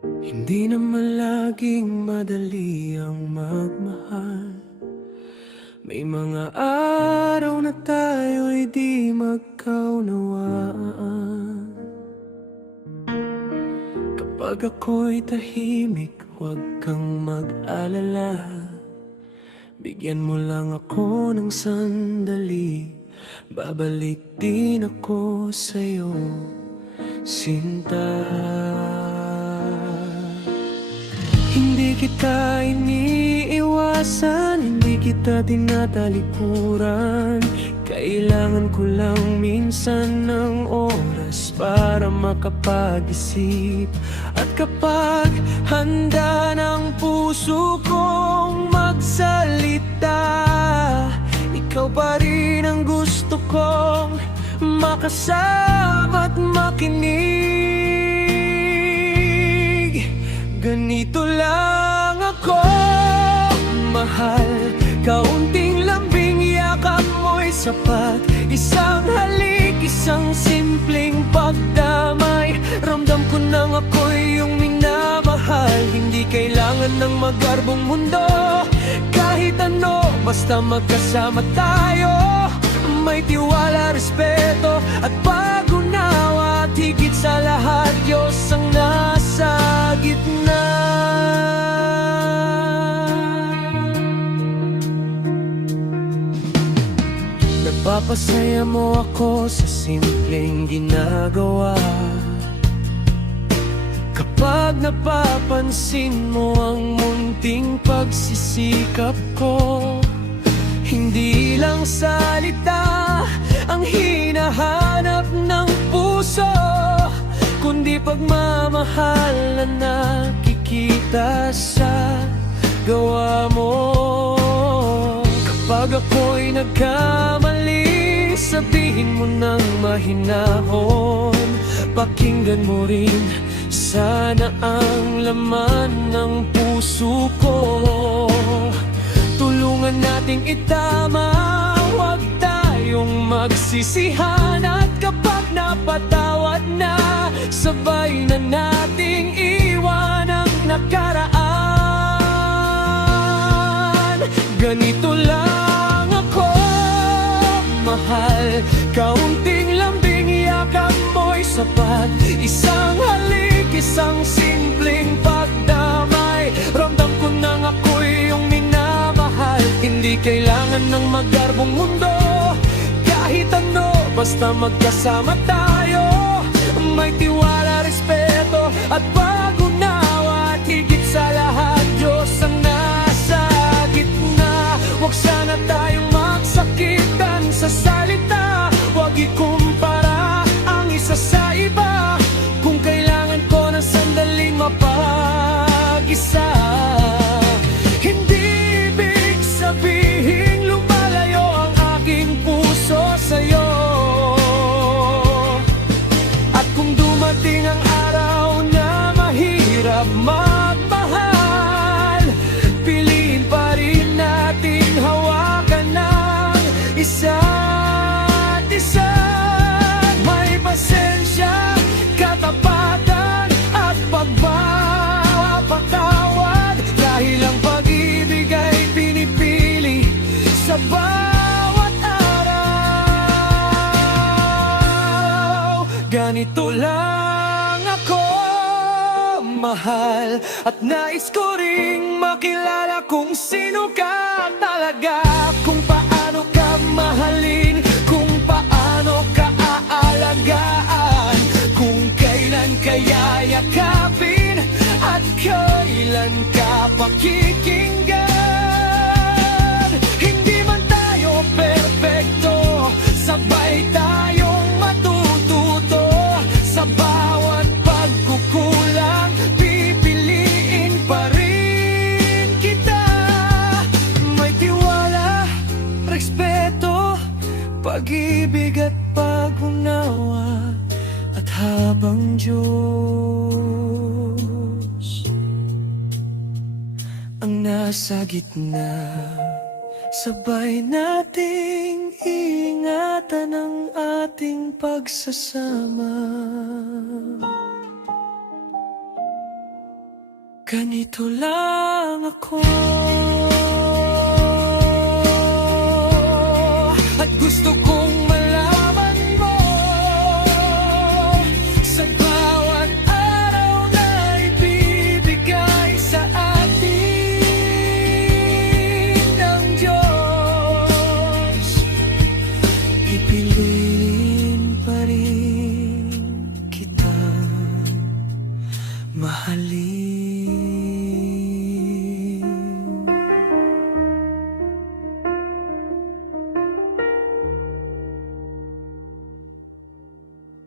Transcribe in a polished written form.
Hindi naman laging madali ang magmahal. May mga araw na tayo'y di magkaunawaan. Kapag ako'y tahimik, huwag kang mag-alala. Bigyan mo lang ako ng sandali, babalik din ako sa'yo, sinta. Hindi kita iniiwasan, hindi kita tinatalikuran. Kailangan ko lang minsan ng oras para makapag-isip. At kapag handa ng puso kong magsalita, ikaw pa rin ang gusto kong makasama at makinig. Ganito lang ako, mahal. Kaunting lambing yakap mo'y sapat. Isang halik, isang simpleng pagdamay. Ramdam ko nang ako'y iyong minamahal. Hindi kailangan ng magarbong mundo, kahit ano, basta magkasama tayo. May tiwala, respeto at pag-unawa. At higit sa lahat, Diyos ang nasa gitna. Nagpapasaya mo ako sa simpleng ginagawa. Kapag napapansin mo ang munting pagsisikap ko, hindi lang salita ang hinahanap ng puso, kundi pagmamahal na nakikita sa gawa mo. Kapag ako'y nagkamali, sabihin mo ng mahinahon. Pakinggan mo rin sana ang laman ng puso ko. Tulungan nating itama, huwag tayong magsisihan. At kapag napatawad na, sabay na nating iwan ang nakaraan. Ganito lang ako, mahal. Kaunting lambing yakap mo'y sapat. Isang halik, isang simpleng pagdamay. Ramdam ko nang ako'y iyong minamahal. Hindi kailangan ng magarbong mundo, kahit ano, basta magkasama tayo. May tiwala, respeto at pag-unawa. At higit sa lahat, Diyos ang nasa gitna. Huwag sana tayong magsakitan sa salita. Huwag ikumpara ang isa sa iba. Kung kailangan ko ng sandaling mapag-isa, hindi ibig sabihin lumalayo ang aking puso sa'yo. At kung dumating ang araw na mahirap magmahal, piliin pa rin natin hawakan ng isa't isa. May pasensya, katapatan at pagpapatawad. Dahil ang pag-ibig ay pinipili sa bawat araw. Ganito lang ako, mahal. At nais ko ring makilala kung sino ka talaga. Kung paano ka mahalin, kung paano ka aalagaan, kung kailan ka yayakapin at kailan ka pakikinggan. Hindi man tayo perfecto, sabay tayong matututo. Sa bawat pagkukulang, pipiliin pa rin kita. May tiwala, respeto, pag-ibig at pag-unawa. At habang Diyos ang nasa gitna, sabay nating ingatan ang ating pagsasama. Ganito lang ako. At gusto kong malaman mo, sa bawat araw na ibibigay sa atin ng Diyos, pipiliin pa rin kita mahalin.